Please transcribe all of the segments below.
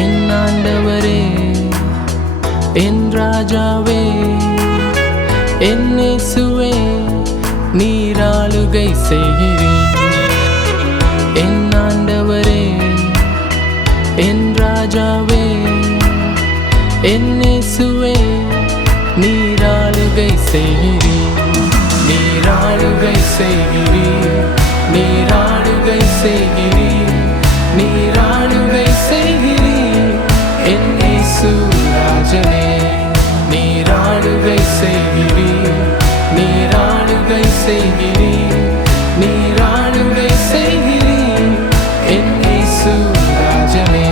என் ஆண்டவரே என் ராஜாவே என் இயேசுவே நீர் ஆளுகை என் ஆண்டவரே என் ராஜாவே என் நீராளுகை செய்கிறேன். நீராளுகை செய்கிறேன். நீராளுகை செய்கிறேன். நீராளு இயேசுராஜனே ராஜனே நீர் ஆளுகை செய்கிறீர். நீர் ஆளுகை செய்கிறீர். நீர் செய்கிறீர். என் இயேசுராஜனே ராஜனே.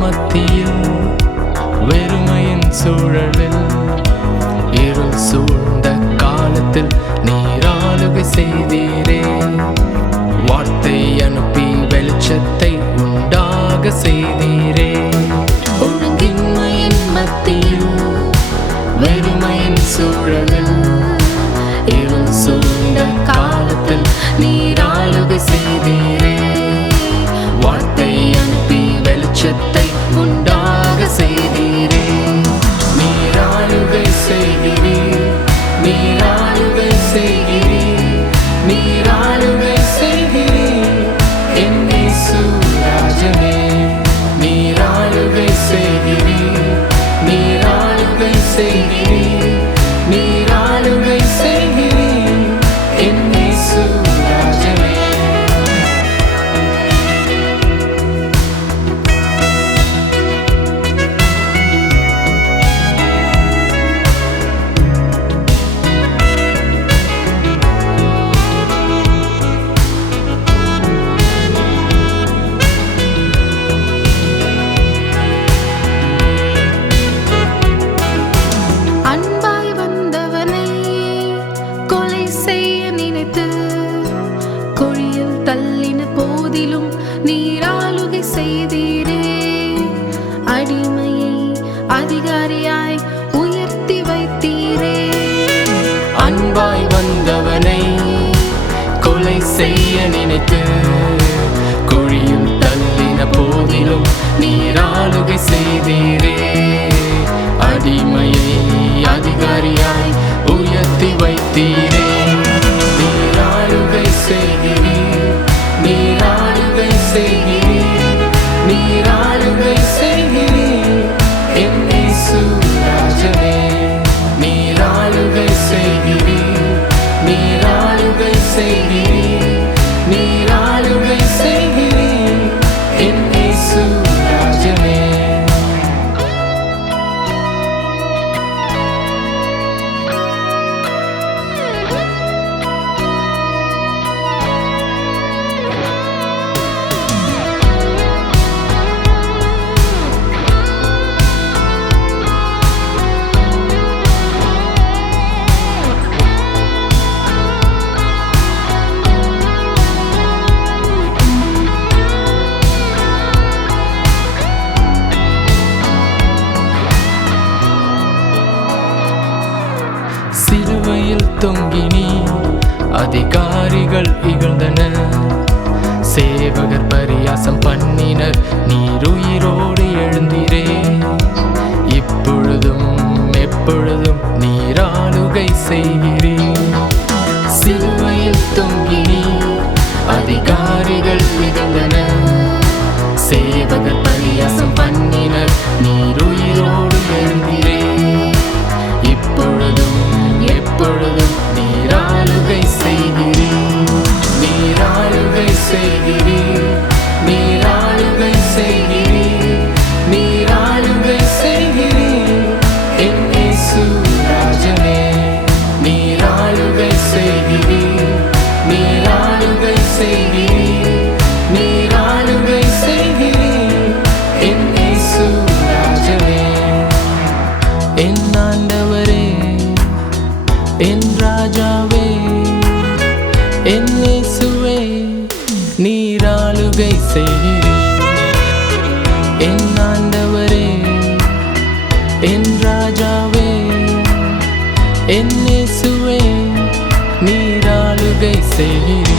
மத்தியில் வெறுமையின் சூழலில் இருள் சூழ்ந்த காலத்தில் நீர் செய்தீரே. சூழலில் இருள் சூழ்ந்த காலத்தில் நீர் செய்தீரே. வார்த்தை அனுப்பி வெளிச்சத்தை செய்ய நினைத்து குழியும் தள்ளின போதிலும் நீர் ஆளுகை செய்தீரே. அடிமையை அதிகாரியா சிலுவையில் தொங்கினி. அதிகாரிகள் இகழ்ந்தனர் சேவகர் பரியாசம் பண்ணினர். நீருயிரோடு எழுந்திரே. இப்பொழுதும் எப்பொழுதும் நீராளுகை ஆளுகை செய்கிறீர். செய்வீர் என் ஆண்டவரே என் ராஜாவே என் இயேசுவே நீராளுகை செய்கிறீர்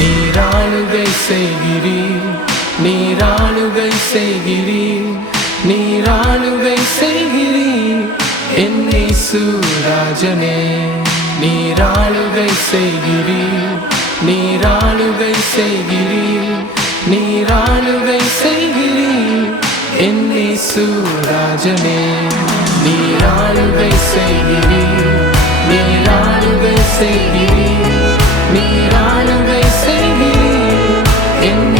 நீராளுகை செய்கிறீர் நீராளுகை செய்கிறீர் நீராளுகை செய்கிறீர் என் இயேசு ராஜனே நீராளுகை செய்கிறீர் நீராளுகை செய்கிறீர் நீராளுகை செய்கிறீர் என்னேசு சூராஜனே நீராளுகை செய்கிறீர் நீராளுகை செய்கிறீர் நீராளுகை செய்கிறீர் என்னேசு